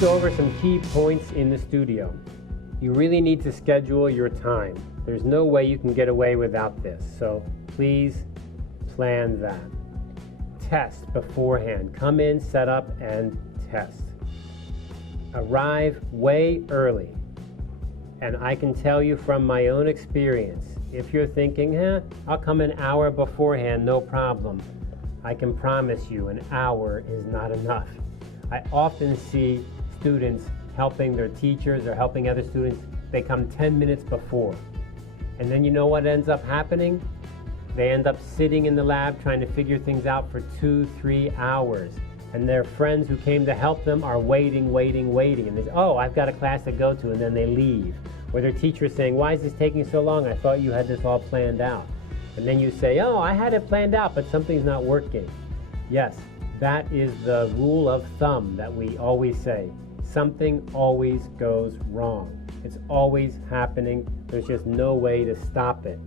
go over some key points in the studio. You really need to schedule your time. There's no way you can get away without this, so please plan that. Test beforehand. Come in, set up, and test. Arrive way early. And I can tell you from my own experience, if you're thinking, I'll come an hour beforehand, no problem. I can promise you an hour is not enough. I often see students helping their teachers or helping other students. They come 10 minutes before. And then you know what ends up happening? They end up sitting in the lab trying to figure things out for 2-3 hours. And their friends who came to help them are waiting. And they say, oh, I've got a class to go to, and then they leave. Or their teacher is saying, why is this taking so long? I thought you had this all planned out. And then you say, oh, I had it planned out, but something's not working. Yes, that is the rule of thumb that we always say. Something always goes wrong. It's always happening. There's just no way to stop it.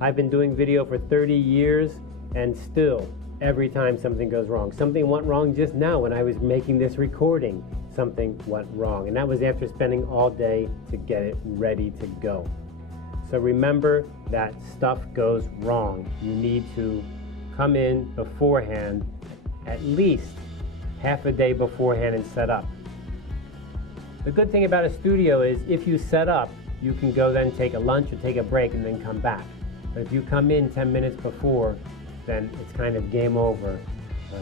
I've been doing video for 30 years, and still, every time something goes wrong. Something went wrong just now when I was making this recording. Something went wrong, and that was after spending all day to get it ready to go. So remember that stuff goes wrong. You need to come in beforehand, at least half a day beforehand, and set up. The good thing about a studio is if you set up, you can go then take a lunch or take a break and then come back. But if you come in 10 minutes before, then it's kind of game over.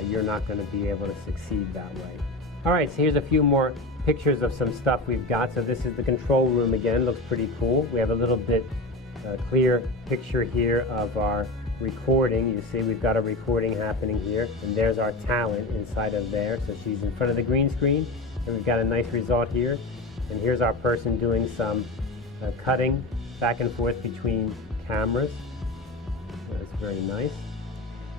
You're not going to be able to succeed that way. All right, so here's a few more pictures of some stuff we've got. So this is the control room again. Looks pretty cool. We have a little bit clear picture here of our recording. You see we've got a recording happening here, and there's our talent inside of there. So she's in front of the green screen, and we've got a nice result here. And here's our person doing some cutting back and forth between cameras. That's very nice.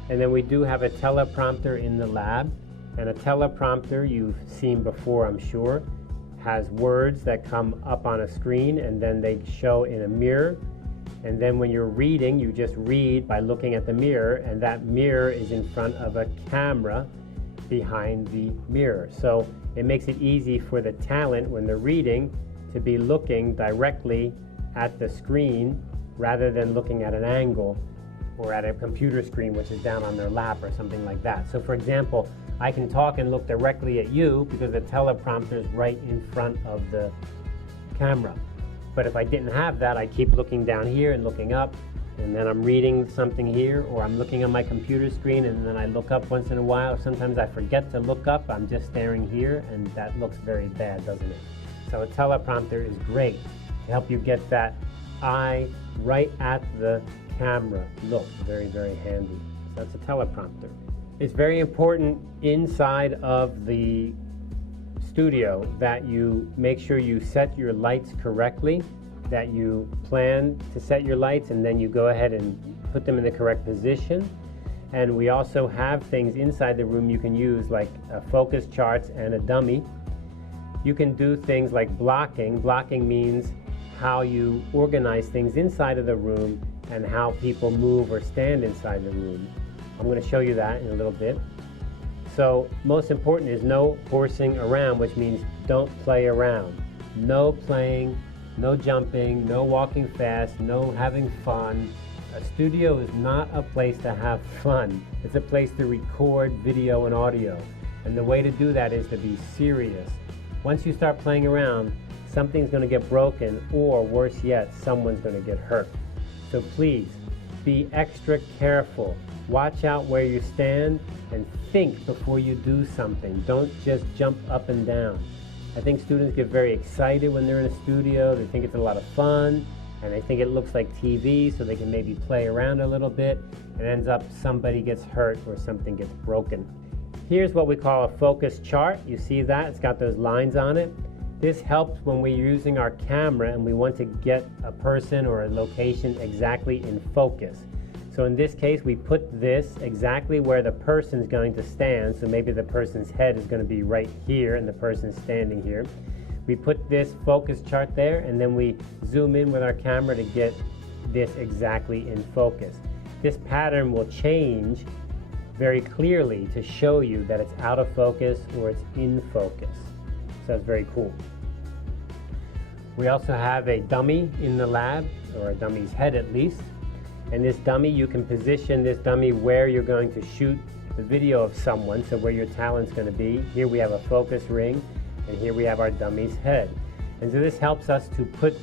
And then we do have a teleprompter in the lab. And a teleprompter you've seen before, I'm sure, has words that come up on a screen and then they show in a mirror. And then when you're reading, you just read by looking at the mirror, and that mirror is in front of a camera behind the mirror. So it makes it easy for the talent when they're reading to be looking directly at the screen rather than looking at an angle or at a computer screen which is down on their lap or something like that. So for example, I can talk and look directly at you because the teleprompter is right in front of the camera. But if I didn't have that, I keep looking down here and looking up, and then I'm reading something here, or I'm looking on my computer screen and then I look up once in a while. Sometimes I forget to look up, I'm just staring here, and that looks very bad, doesn't it? So a teleprompter is great to help you get that eye right at the camera look. Very handy. So that's a teleprompter. It's very important inside of the studio that you make sure you set your lights correctly, that you plan to set your lights and then you go ahead and put them in the correct position. And we also have things inside the room you can use, like focus charts and a dummy. You can do things like blocking. Blocking means how you organize things inside of the room and how people move or stand inside the room. I'm going to show you that in a little bit. So most important is no horsing around, which means don't play around. No playing, no jumping, no walking fast, no having fun. A studio is not a place to have fun. It's a place to record video and audio. And the way to do that is to be serious. Once you start playing around, something's going to get broken, or worse yet, someone's going to get hurt. So please, be extra careful. Watch out where you stand and think before you do something. Don't just jump up and down. I think students get very excited when they're in a studio. They think it's a lot of fun, and they think it looks like TV, so they can maybe play around a little bit, and ends up somebody gets hurt or something gets broken. Here's what we call a focus chart. You see that? It's got those lines on it. This helps when we're using our camera and we want to get a person or a location exactly in focus. So in this case, we put this exactly where the person's going to stand. So maybe the person's head is going to be right here and the person's standing here. We put this focus chart there, and then we zoom in with our camera to get this exactly in focus. This pattern will change very clearly to show you that it's out of focus or it's in focus. So that's very cool. We also have a dummy in the lab, or a dummy's head at least. And this dummy, you can position this dummy where you're going to shoot the video of someone, so where your talent's going to be. Here we have a focus ring, and here we have our dummy's head. And so this helps us to put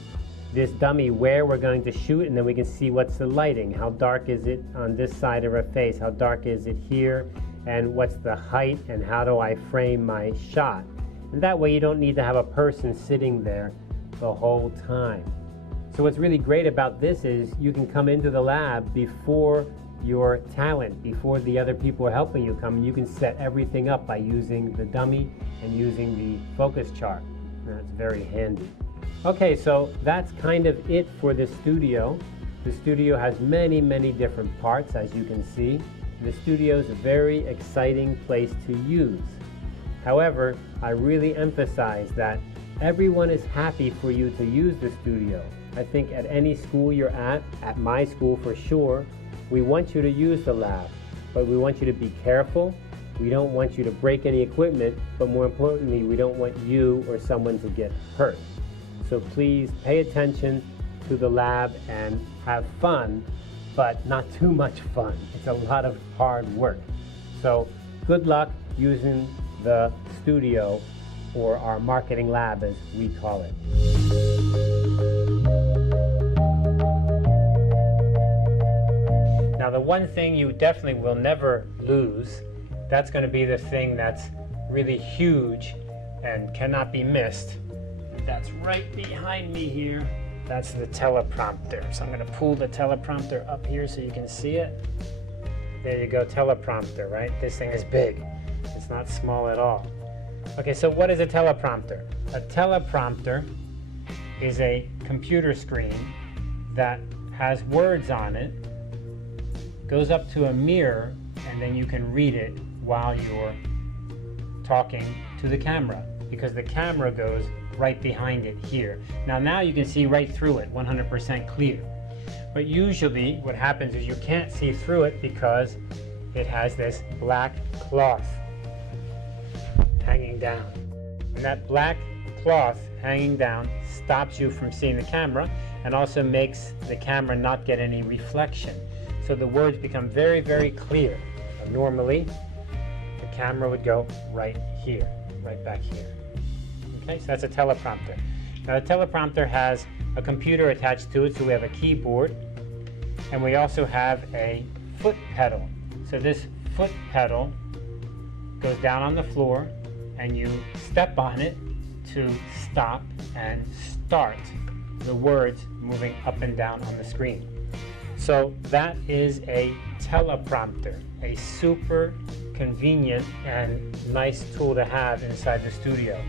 this dummy where we're going to shoot, and then we can see what's the lighting, how dark is it on this side of her face, how dark is it here, and what's the height, and how do I frame my shot. And that way you don't need to have a person sitting there the whole time. So what's really great about this is you can come into the lab before your talent, before the other people are helping you come, and you can set everything up by using the dummy and using the focus chart. And that's very handy. Okay, so that's kind of it for the studio. The studio has many, many different parts, as you can see. The studio is a very exciting place to use. However, I really emphasize that everyone is happy for you to use the studio. I think at any school you're at my school for sure, we want you to use the lab, but we want you to be careful. We don't want you to break any equipment, but more importantly, we don't want you or someone to get hurt. So please pay attention to the lab and have fun, but not too much fun. It's a lot of hard work. So good luck using the studio, or our marketing lab as we call it. Now the one thing you definitely will never lose, that's going to be the thing that's really huge and cannot be missed. That's right behind me here. That's the teleprompter. So I'm going to pull the teleprompter up here so you can see it. There you go, teleprompter, right? This thing is big. It's not small at all. Okay, so what is a teleprompter? A teleprompter is a computer screen that has words on it, goes up to a mirror, and then you can read it while you're talking to the camera, because the camera goes right behind it here. Now you can see right through it, 100% clear. But usually what happens is you can't see through it because it has this black cloth hanging down. And that black cloth hanging down stops you from seeing the camera, and also makes the camera not get any reflection. So the words become very, very clear. And normally, the camera would go right here, right back here. Okay, so that's a teleprompter. Now the teleprompter has a computer attached to it, so we have a keyboard, and we also have a foot pedal. So this foot pedal goes down on the floor, and you step on it to stop and start the words moving up and down on the screen. So that is a teleprompter, a super convenient and nice tool to have inside the studio.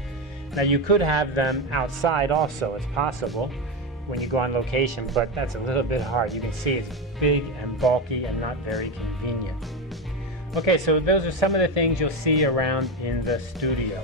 Now you could have them outside also, it's possible when you go on location, but that's a little bit hard. You can see it's big and bulky and not very convenient. Okay, so those are some of the things you'll see around in the studio.